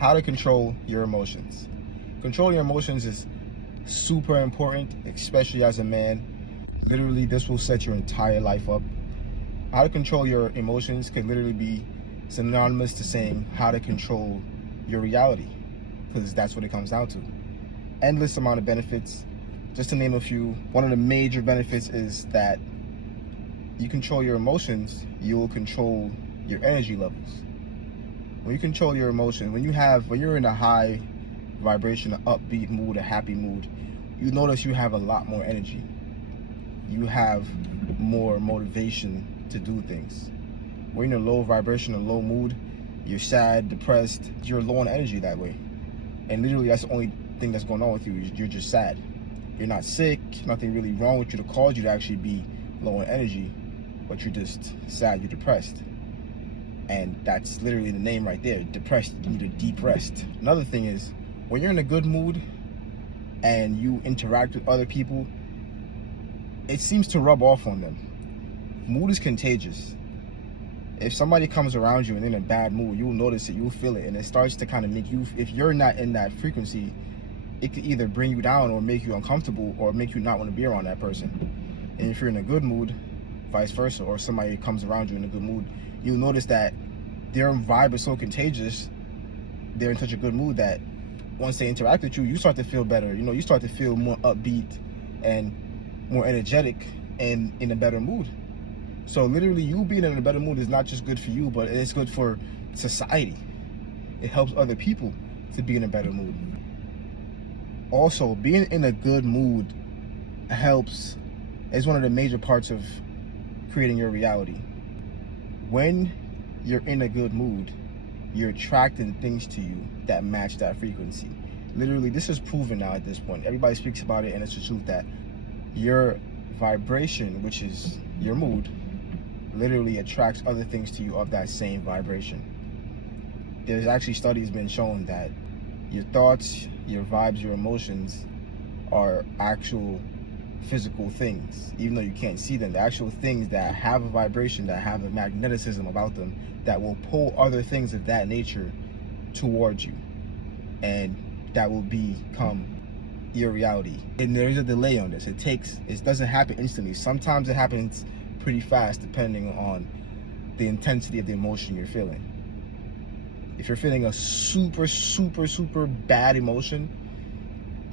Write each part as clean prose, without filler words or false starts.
how to control your emotions. Controlling your emotions is super important, especially as a man. Literally, this will set your entire life up. How to control your emotions could literally be synonymous to saying how to control your reality, because that's what it comes down to. Endless amount of benefits. Just to name a few, one of the major benefits is that you control your emotions, you will control your energy levels. When you control your emotions, when you're in a high vibration, an upbeat mood, a happy mood, you notice you have a lot more energy. You have more motivation to do things. When you're in a low vibration, a low mood, you're sad, depressed, you're low on energy that way. And literally that's the only thing that's going on with you. You're just sad. You're not sick, nothing really wrong with you to cause you to actually be low on energy, but you're just sad, you're depressed. And that's literally the name right there, depressed. You need a deep rest. Another thing is, when you're in a good mood and you interact with other people, it seems to rub off on them. Mood is contagious. If somebody comes around you and in a bad mood, you'll notice it, you'll feel it, and it starts to kind of make you, if you're not in that frequency, it could either bring you down or make you uncomfortable or make you not want to be around that person. And if you're in a good mood, vice versa, or somebody comes around you in a good mood, you'll notice that their vibe is so contagious, they're in such a good mood that once they interact with you, you start to feel better. You know, you start to feel more upbeat and more energetic and in a better mood. So literally, you being in a better mood is not just good for you, but it's good for society. It helps other people to be in a better mood. Also, being in a good mood is one of the major parts of creating your reality. When you're in a good mood, you're attracting things to you that match that frequency. Literally, this is proven now at this point. Everybody speaks about it, and it's the truth that your vibration, which is your mood, literally attracts other things to you of that same vibration. There's actually studies been shown that your thoughts, your vibes, your emotions are actual physical things. Even though you can't see them, the actual things that have a vibration, that have a magnetism about them, that will pull other things of that nature towards you, and that will become your reality. And there's a delay on this. It doesn't happen instantly. Sometimes it happens pretty fast depending on the intensity of the emotion you're feeling. If you're feeling a super, super, super bad emotion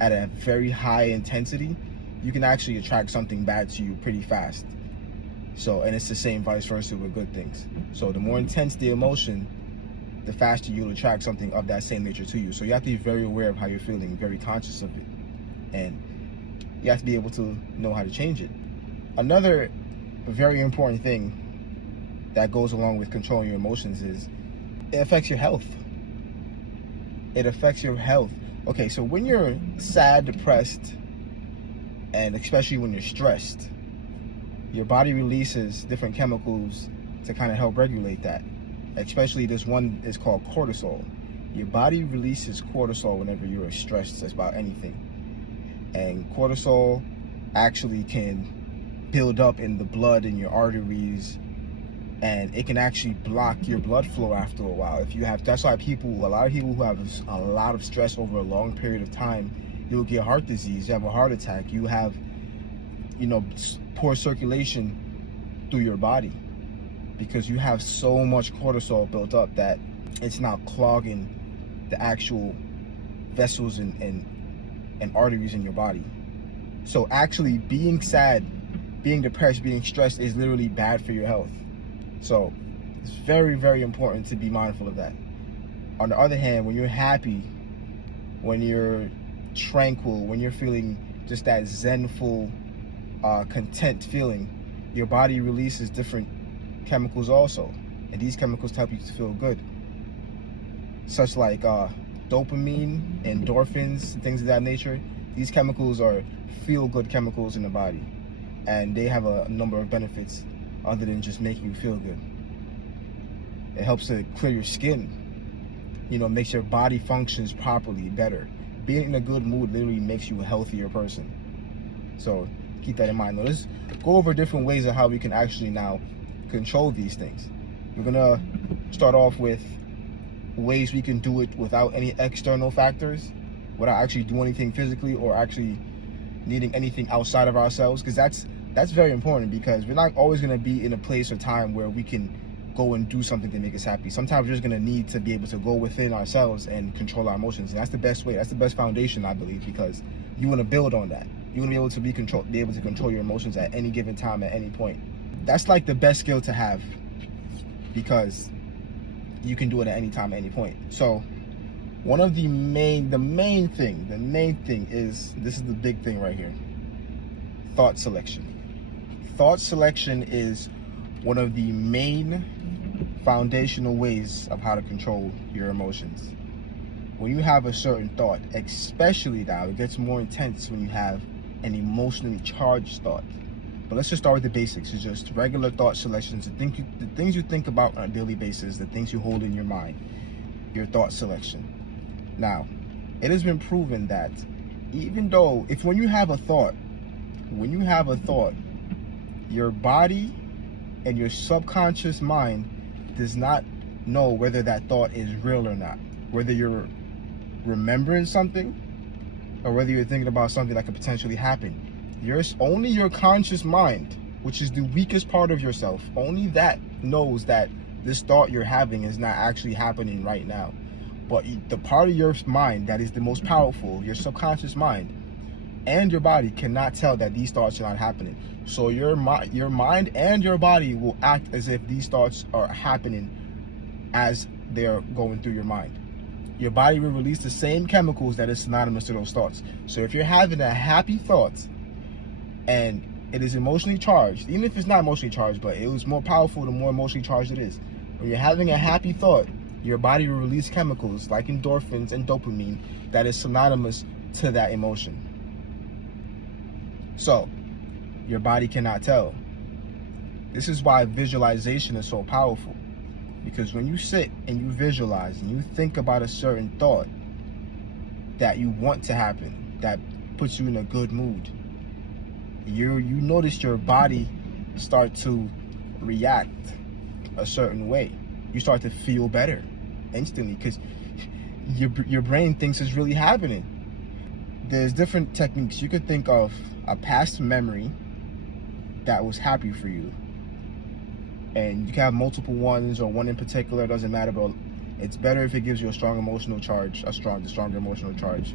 at a very high intensity, you can actually attract something bad to you pretty fast. So, and it's the same vice versa with good things. So the more intense the emotion, the faster you'll attract something of that same nature to you. So you have to be very aware of how you're feeling, very conscious of it. And you have to be able to know how to change it. Another very important thing that goes along with controlling your emotions is it affects your health. It affects your health. Okay, so when you're sad, depressed, and especially when you're stressed, your body releases different chemicals to kind of help regulate that. Especially this one is called cortisol. Your body releases cortisol whenever you're stressed about anything. And cortisol actually can build up in the blood in your arteries, and it can actually block your blood flow after a while. That's why a lot of people who have a lot of stress over a long period of time, you'll get heart disease, you have a heart attack, you have, poor circulation through your body, because you have so much cortisol built up that it's now clogging the actual vessels and arteries in your body. So actually being sad, being depressed, being stressed is literally bad for your health. So it's very, very important to be mindful of that. On the other hand, when you're happy, when you're tranquil, when you're feeling just that zenful, content feeling, your body releases different chemicals also. And these chemicals help you to feel good. Such like dopamine, endorphins, things of that nature. These chemicals are feel-good chemicals in the body. And they have a number of benefits other than just making you feel good. It helps to clear your skin, makes your body functions properly better. Being in a good mood literally makes you a healthier person. So keep that in mind. Now, let's go over different ways of how we can actually now control these things. We're gonna start off with ways we can do it without any external factors, without actually doing anything physically or actually needing anything outside of ourselves, because that's very important, because we're not always going to be in a place or time where we can go and do something to make us happy. Sometimes we're just going to need to be able to go within ourselves and control our emotions, and that's the best way. That's the best foundation, I believe, because you want to build on that. You want to be able to be able to control your emotions at any given time, at any point. That's like the best skill to have, because you can do it at any time, at any point. So one of the main thing is, this is the big thing right here: thought selection. Thought selection is one of the main foundational ways of how to control your emotions. When you have a certain thought, especially now, it gets more intense when you have an emotionally charged thought. But let's just start with the basics. It's just regular thought selections, the things you think about on a daily basis, the things you hold in your mind, your thought selection. Now, it has been proven that even though, when you have a thought, your body and your subconscious mind does not know whether that thought is real or not, whether you're remembering something or whether you're thinking about something that could potentially happen. Only your conscious mind, which is the weakest part of yourself, only that knows that this thought you're having is not actually happening right now. But the part of your mind that is the most powerful, your subconscious mind, and your body cannot tell that these thoughts are not happening. So your mind and your body will act as if these thoughts are happening as they're going through your mind. Your body will release the same chemicals that is synonymous to those thoughts. So if you're having a happy thought and it is emotionally charged, even if it's not emotionally charged, but it was more powerful the more emotionally charged it is. When you're having a happy thought, your body will release chemicals like endorphins and dopamine that is synonymous to that emotion. So your body cannot tell. This is why visualization is so powerful, because when you sit and you visualize and you think about a certain thought that you want to happen, that puts you in a good mood, you notice your body start to react a certain way. You start to feel better instantly because your brain thinks it's really happening. There's different techniques. You could think of a past memory that was happy for you, and you can have multiple ones or one in particular, it doesn't matter, but it's better if it gives you a strong emotional charge, the stronger emotional charge.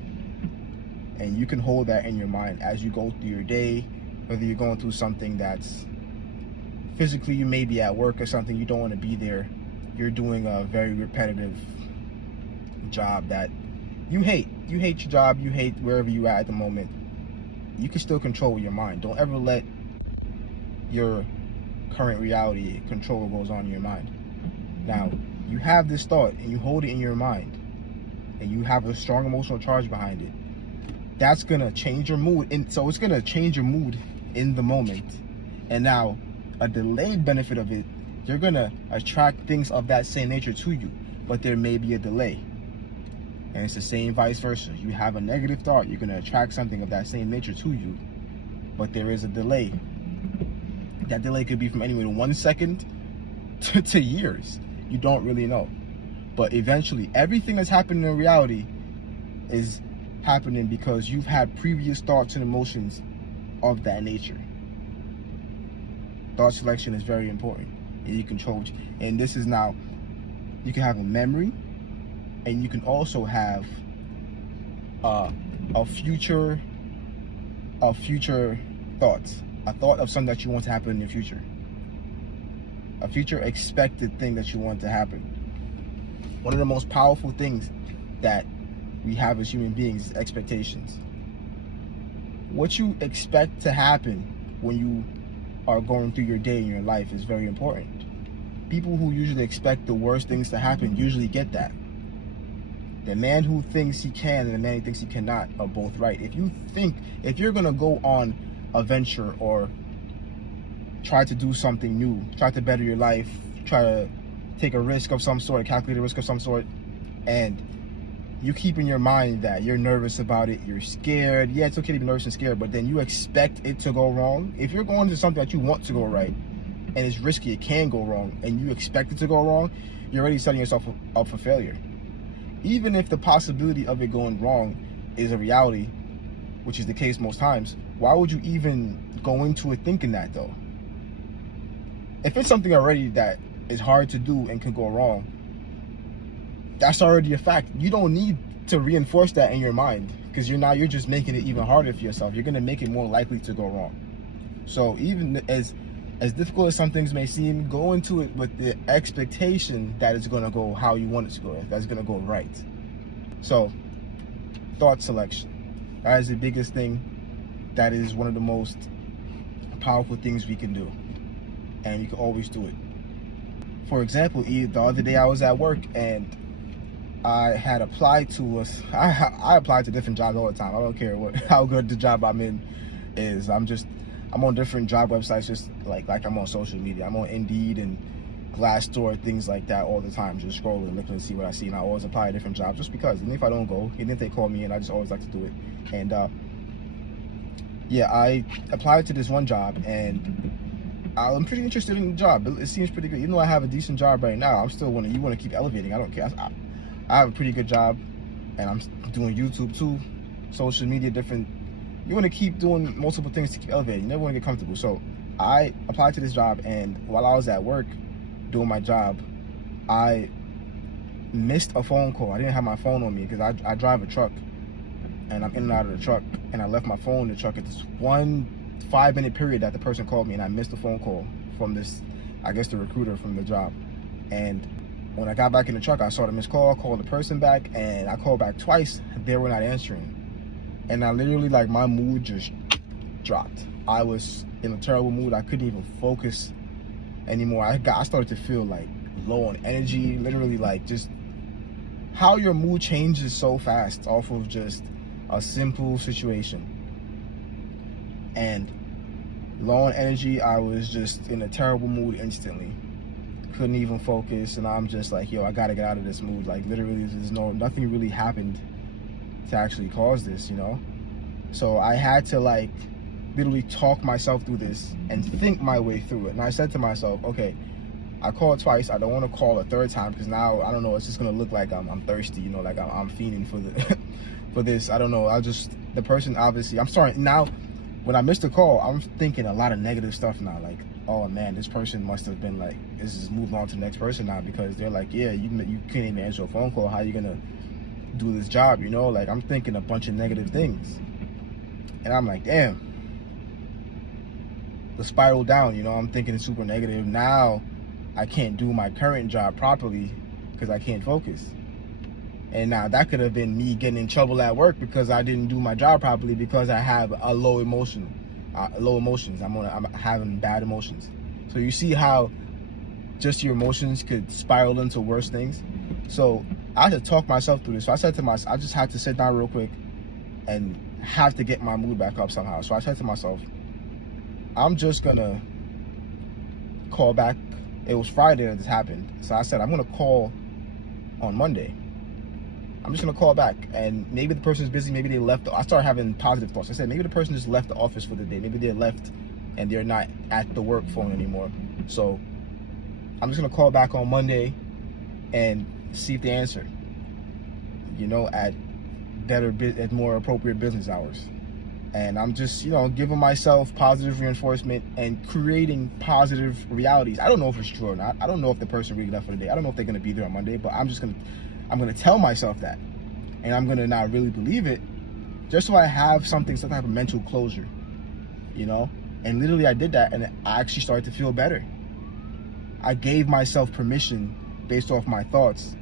And you can hold that in your mind as you go through your day, whether you're going through something that's physically, you may be at work or something, you don't want to be there, you're doing a very repetitive job that you hate your job, you hate wherever you're at the moment. You can still control your mind. Don't ever let your current reality control what goes on in your mind. Now, you have this thought and you hold it in your mind and you have a strong emotional charge behind it. That's gonna change your mood, and so it's gonna change your mood in the moment. And now, a delayed benefit of it, you're gonna attract things of that same nature to you, but there may be a delay. And it's the same vice versa. You have a negative thought, you're gonna attract something of that same nature to you, but there is a delay. That delay could be from anywhere to 1 second to years. You don't really know. But eventually, everything that's happening in reality is happening because you've had previous thoughts and emotions of that nature. Thought selection is very important, and you control. And this is now, you can have a memory, and you can also have a future thoughts. A thought of something that you want to happen in the future. A future expected thing that you want to happen. One of the most powerful things that we have as human beings is expectations. What you expect to happen when you are going through your day in your life is very important. People who usually expect the worst things to happen usually get that. The man who thinks he can and the man who thinks he cannot are both right. If you're gonna go on a venture or try to do something new, try to better your life, try to take a risk of some sort, calculate a risk of some sort, and you keep in your mind that you're nervous about it, you're scared. Yeah, it's okay to be nervous and scared, but then you expect it to go wrong. If you're going to something that you want to go right and it's risky, it can go wrong, and you expect it to go wrong, you're already setting yourself up for failure. even if the possibility of it going wrong is a reality, which is the case most times, why would you even go into it thinking that though? If it's something already that is hard to do and can go wrong, that's already a fact. You don't need to reinforce that in your mind, because you're just making it even harder for yourself. You're gonna make it more likely to go wrong. So even as difficult as some things may seem, go into it with the expectation that it's gonna go how you want it to go. That's gonna go right. So, thought selection. That is the biggest thing. That is one of the most powerful things we can do, and you can always do it. For example, the other day I was at work and I had applied to I apply to different jobs all the time. I don't care how good the job I'm in is. I'm on different job websites, just like I'm on social media. I'm on Indeed and Glassdoor, things like that all the time, just scrolling, looking to see what I see. And I always apply to different jobs just because. And if I don't go, even if they call me in, I just always like to do it. And yeah, I applied to this one job and I'm pretty interested in the job. It seems pretty good. Even though I have a decent job right now, you want to keep elevating. I don't care. I have a pretty good job, and I'm doing YouTube too, social media, different. You want to keep doing multiple things to keep elevating. You never want to get comfortable. So I applied to this job, and while I was at work doing my job, I missed a phone call. I didn't have my phone on me because I drive a truck, and I'm in and out of the truck, and I left my phone in the truck at this 1 5-minute period that the person called me, and I missed a phone call from this, I guess the recruiter from the job. And when I got back in the truck, I saw the missed call, called the person back, and I called back twice. They were not answering. And I literally, my mood just dropped. I was in a terrible mood. I couldn't even focus anymore. I started to feel low on energy, literally just how your mood changes so fast off of just a simple situation. And low on energy, I was just in a terrible mood instantly. Couldn't even focus, and I'm just yo, I gotta get out of this mood. Literally, nothing really happened to actually cause this, So I had to literally talk myself through this and think my way through it. And I said to myself, okay, I called twice. I don't want to call a third time because now I don't know. It's just gonna look like I'm thirsty, I'm fiending for the for this. I don't know. The person obviously. I'm starting now. When I missed a call, I'm thinking a lot of negative stuff now. Oh man, this person must have been this is moved on to the next person now, because they're yeah, you can't even answer a phone call. How are you gonna do this job? I'm thinking a bunch of negative things, and I'm damn, the spiral down. I'm thinking it's super negative. Now I can't do my current job properly because I can't focus. And now that could have been me getting in trouble at work because I didn't do my job properly because I have a low emotions. I'm having bad emotions. So you see how just your emotions could spiral into worse things. So I had to talk myself through this. So I said to myself, I just had to sit down real quick and have to get my mood back up somehow. So I said to myself, I'm just gonna call back. It was Friday that this happened. So I said, I'm gonna call on Monday. I'm just gonna call back, and maybe the person's busy, maybe they left. I started having positive thoughts. I said, maybe the person just left the office for the day. Maybe they left and they're not at the work phone anymore. So I'm just gonna call back on Monday and see if they answer, at more appropriate business hours. And I'm just, giving myself positive reinforcement and creating positive realities. I don't know if it's true or not. I don't know if the person really left for the day. I don't know if they're gonna be there on Monday, but I'm gonna tell myself that, and I'm gonna not really believe it, just so I have some type of mental closure, And literally, I did that, and I actually started to feel better. I gave myself permission based off my thoughts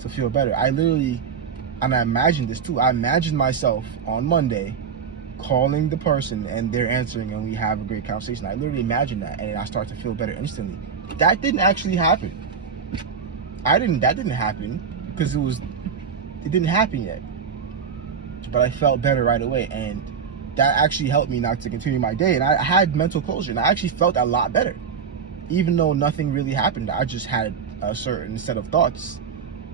to feel better. I imagined this too. I imagined myself on Monday calling the person and they're answering and we have a great conversation. I literally imagined that, and I start to feel better instantly. That didn't actually happen. That didn't happen because it didn't happen yet. But I felt better right away, and that actually helped me not to continue my day. And I had mental closure, and I actually felt a lot better. Even though nothing really happened, I just had a certain set of thoughts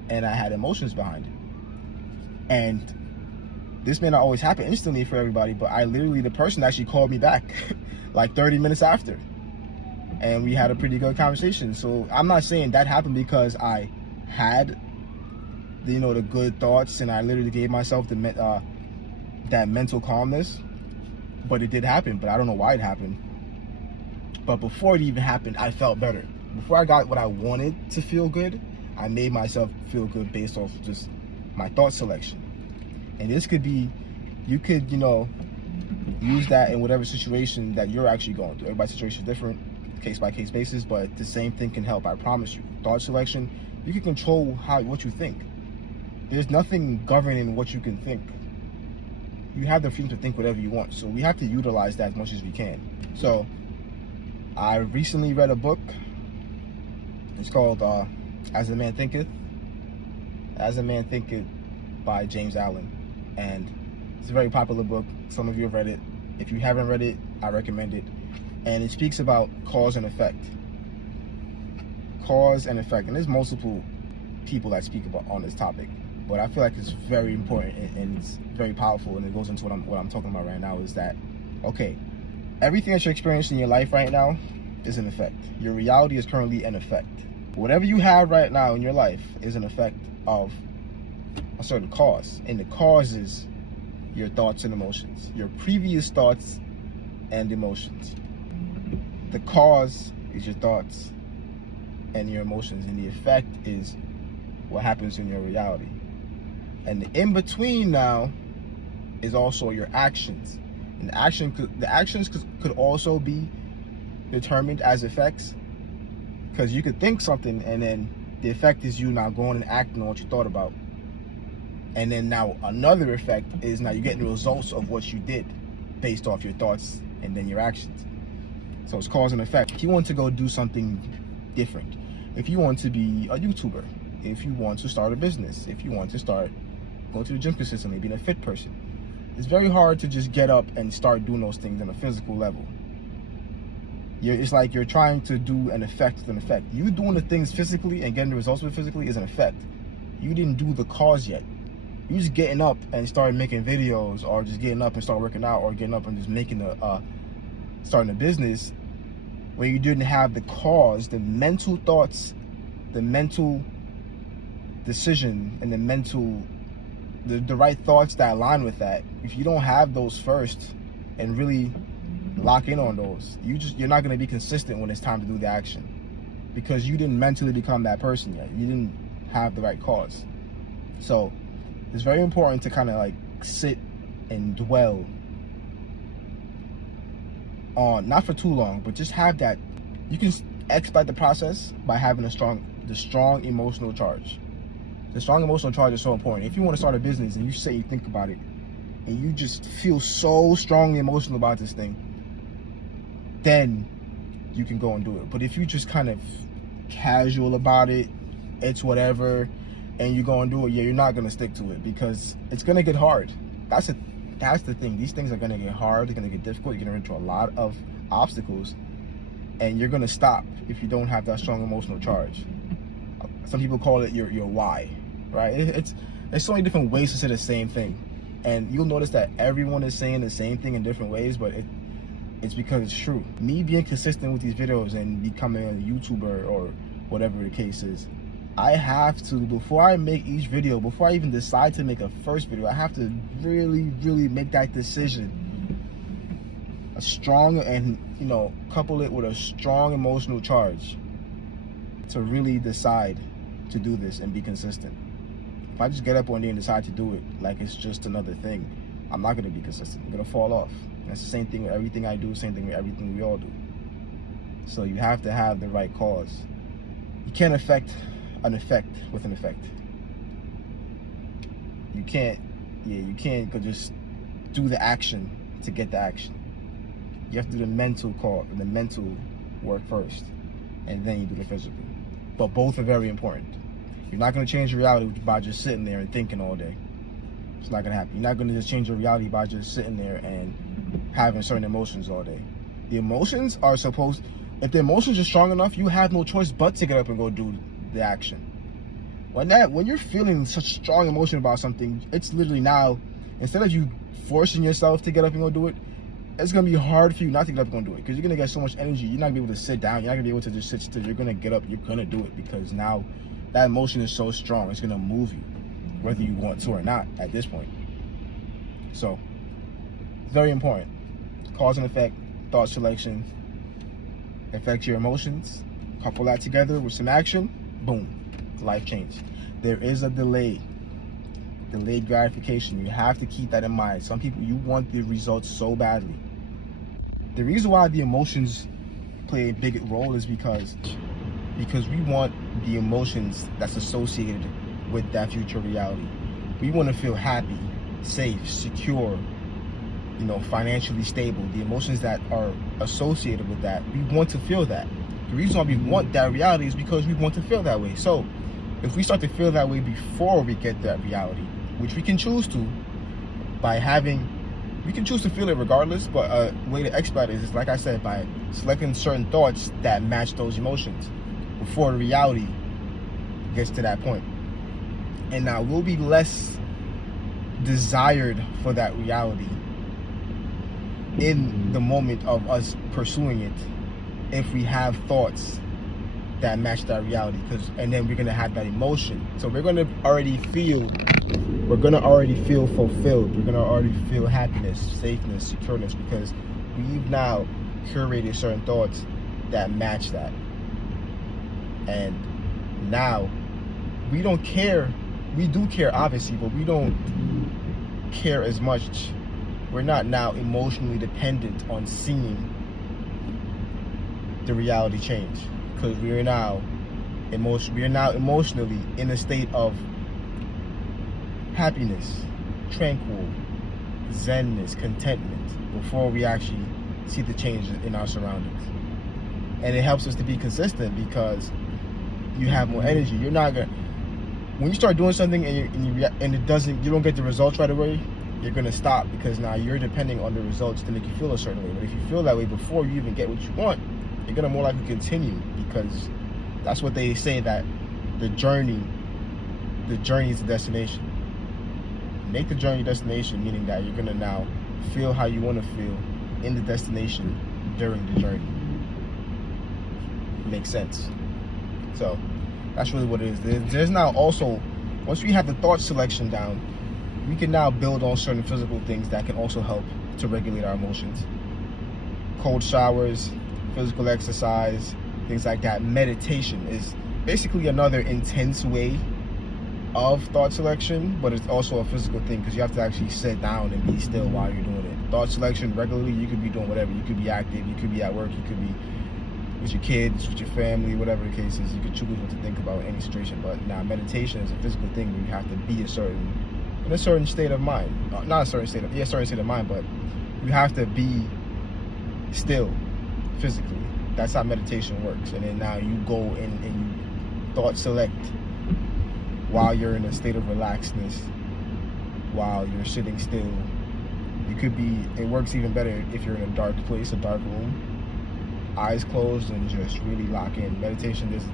and I had emotions behind it. And this may not always happen instantly for everybody, but the person actually called me back 30 minutes after, and we had a pretty good conversation. So I'm not saying that happened because I had the good thoughts, and I literally gave myself that mental calmness. But it did happen, but I don't know why it happened. But before it even happened, I felt better. Before I got what I wanted to feel good, I made myself feel good based off just my thought selection. And this could be, you could, use that in whatever situation that you're actually going through. Everybody's situation is different, case by case basis, but the same thing can help, I promise you. Thought selection, you can control what you think. There's nothing governing what you can think. You have the freedom to think whatever you want, so we have to utilize that as much as we can. So I recently read a book. It's called As a Man Thinketh by James Allen, and it's a very popular book. Some of you have read it. If you haven't read it, I recommend it. And it speaks about cause and effect. And there's multiple people that speak about on this topic, but I feel like it's very important and it's very powerful, and it goes into what I'm talking about right now. Is that, okay, everything that you're experiencing in your life right now is an effect. Your reality is currently an effect. Whatever you have right now in your life is an effect of a certain cause, and the cause is your thoughts and emotions, your previous thoughts and emotions. The cause is your thoughts and your emotions, and the effect is what happens in your reality. And the in between now is also your actions. And the actions could also be determined as effects, because you could think something and then the effect is you now going and acting on what you thought about. And then now another effect is now you're getting the results of what you did based off your thoughts and then your actions. So it's cause and effect. If you want to go do something different, if you want to be a YouTuber, if you want to start a business, if you want to start going to the gym consistently, being a fit person, it's very hard to just get up and start doing those things on a physical level. It's like you're trying to do an effect with an effect. You doing the things physically and getting the results with physically is an effect. You didn't do the cause yet. You just getting up and start making videos, or just getting up and start working out, or getting up and just making starting a business, where you didn't have the cause, the mental thoughts, the mental decision, and the right thoughts that align with that. If you don't have those first and really lock in on those, you're not going to be consistent when it's time to do the action, because you didn't mentally become that person yet. You didn't have the right cause. So it's very important to kind of like sit and dwell on, not for too long, but just have that. You can expedite the process by having the strong emotional charge. The strong emotional charge is so important. If you want to start a business and you think about it and you just feel so strongly emotional about this thing, then you can go and do it. But if you just kind of casual about it, it's whatever, and you go and do it, you're not going to stick to it, because it's going to get hard. That's the thing. These things are going to get hard. They're going to get difficult. You're going to run into a lot of obstacles, and you're going to stop if you don't have that strong emotional charge. Some people call it your why, right? It's so many different ways to say the same thing, and you'll notice that everyone is saying the same thing in different ways, but it's because it's true. Me being consistent with these videos and becoming a YouTuber or whatever the case is, I have to, before I make each video, before I even decide to make a first video, I have to really, really make that decision. A strong, and couple it with a strong emotional charge to really decide to do this and be consistent. If I just get up one day and decide to do it like it's just another thing, I'm not going to be consistent. I'm going to fall off. And it's the same thing with everything I do, same thing with everything we all do. So you have to have the right cause. You can't affect an effect with an effect. You can't go just do the action to get the action. You have to do the mental call and the mental work first, and then you do the physical. But both are very important. You're not going to change your reality by just sitting there and thinking all day. It's not going to happen. You're not going to just change your reality by just sitting there and having certain emotions all day. The emotions are supposed, if the emotions are strong enough, you have no choice but to get up and go do the action. When you're feeling such strong emotion about something, it's literally now, instead of you forcing yourself to get up and go do it, it's going to be hard for you not to get up and go do it, because you're going to get so much energy. You're not going to be able to sit down. You're not going to be able to just sit still. You're going to get up. You're going to do it, because now that emotion is so strong. It's going to move you. whether you want to or not at this point. So, very important. Cause and effect, thought selection, affect your emotions. Couple that together with some action, boom, life change. There is a delayed gratification. You have to keep that in mind. Some people, you want the results so badly. The reason why the emotions play a big role is because we want the emotions that's associated with that future reality. We want to feel happy, safe, secure, financially stable. The emotions that are associated with that, we want to feel that. The reason why we want that reality is because we want to feel that way. So if we start to feel that way before we get that reality, which we can choose to we can choose to feel it regardless, but a way to expedite it is, like I said, by selecting certain thoughts that match those emotions before the reality gets to that point. And now we'll be less desired for that reality in the moment of us pursuing it if we have thoughts that match that reality, and then we're gonna have that emotion. So we're gonna already feel fulfilled. We're gonna already feel happiness, safeness, secureness, because we've now curated certain thoughts that match that. And now we don't care. We do care, obviously, but we don't care as much. We're not now emotionally dependent on seeing the reality change, because we are now emotionally in a state of happiness, tranquil, zenness, contentment before we actually see the change in our surroundings. And it helps us to be consistent because you have more energy. You're not gonna, when you start doing something and you don't get the results right away, you're gonna stop, because now you're depending on the results to make you feel a certain way. But if you feel that way before you even get what you want, you're gonna more likely continue, because that's what they say, that the journey is the destination. Make the journey destination, meaning that you're gonna now feel how you want to feel in the destination during the journey. Makes sense. So that's really what it is. There's now also, once we have the thought selection down, we can now build on certain physical things that can also help to regulate our emotions. Cold showers, physical exercise, things like that. Meditation is basically another intense way of thought selection, but it's also a physical thing, because you have to actually sit down and be still while you're doing it. Thought selection regularly, you could be doing whatever. You could be active, you could be at work, you could be with your kids, with your family, whatever the case is. You could choose what to think about in any situation. But now meditation is a physical thing where you have to be in a certain state of mind. Not a certain state of mind, but you have to be still physically. That's how meditation works. And then now you go in and you thought select while you're in a state of relaxedness, while you're sitting still. It works even better if you're in a dark place, a dark room, eyes closed, and just really lock in. Meditation, there's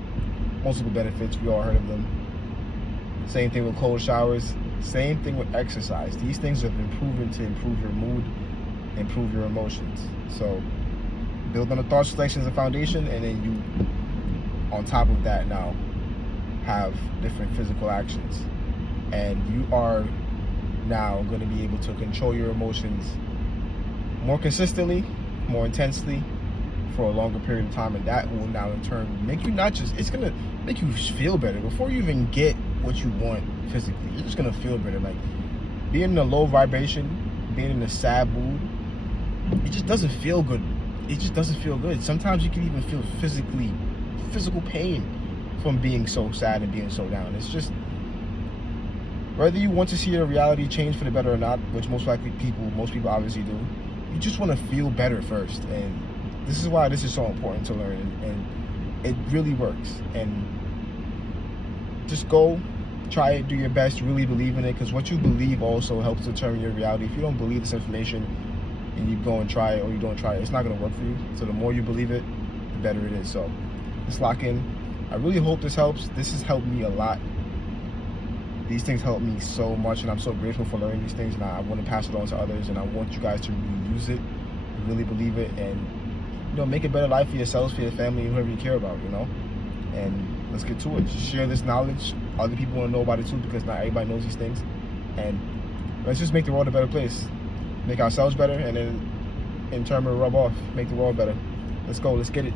multiple benefits. We all heard of them. Same thing with cold showers. Same thing with exercise. These things have been proven to improve your mood, improve your emotions. So build on the thought selection as a foundation, and then you, on top of that, now have different physical actions. And you are now going to be able to control your emotions more consistently, more intensely, for a longer period of time. And that will now in turn make you it's going to make you feel better before you even get what you want physically. You're just going to feel better. Like, being in a low vibration, being in a sad mood, it just doesn't feel good. It just doesn't feel good. Sometimes you can even feel physical pain from being so sad and being so down. It's just, whether you want to see your reality change for the better or not, which most people obviously do, you just want to feel better first. And this is why this is so important to learn, and it really works. And just go, try it, do your best, really believe in it, because what you believe also helps determine your reality. If you don't believe this information and you go and try it, or you don't try it, it's not going to work for you. So the more you believe it, the better it is. So let's lock in. I really hope this helps. This has helped me a lot. These things help me so much, and I'm so grateful for learning these things, and I want to pass it on to others, and I want you guys to really use it, really believe it, and make a better life for yourselves, for your family, and whoever you care about, And let's get to it. Just share this knowledge, other people want to know about it too, because not everybody knows these things. And let's just make the world a better place. Make ourselves better, and then in turn, it'll rub off. Make the world better. Let's go. Let's get it.